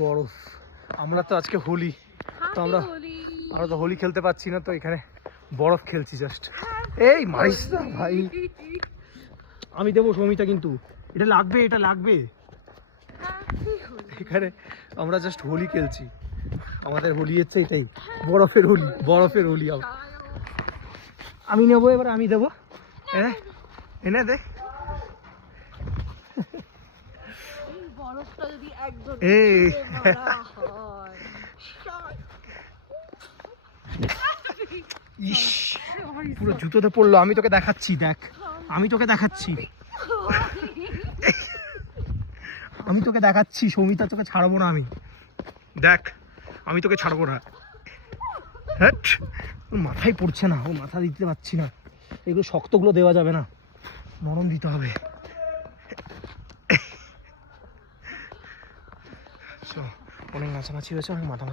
বরফ। আমরা তো আজকে হোলি, তো আমরা তো হোলি খেলতে পারছি না, তো এখানে বরফ খেলছি জাস্ট। এই মারিস না ভাই, আমি দেবো সৌমিতা, কিন্তু এটা লাগবে, এটা লাগবে। এখানে আমরা জাস্ট হোলি খেলছি, আমাদের হোলি হচ্ছে এটাই, বরফের হোলি, বরফের হোলি। আমি নেবো এবার, আমি দেবো, এনে দে। ইস, পুরো জুতোতে পড়লো। আমি তোকে দেখাচ্ছি, দেখ, আমি তোকে দেখাচ্ছি, আমি তোকে দেখাচ্ছি সৌমিতা, তোকে ছাড়বো না আমি, দেখ, আমি তোকে ছাড়বো না। হ্যাট, মাথায় পড়ছে না, ও মাথা দিতে পারছি না, এগুলো শক্তগুলো দেওয়া যাবে না, নরম দিতে হবে। অনেক নাচানাচি হয়েছে, অনেক মাথা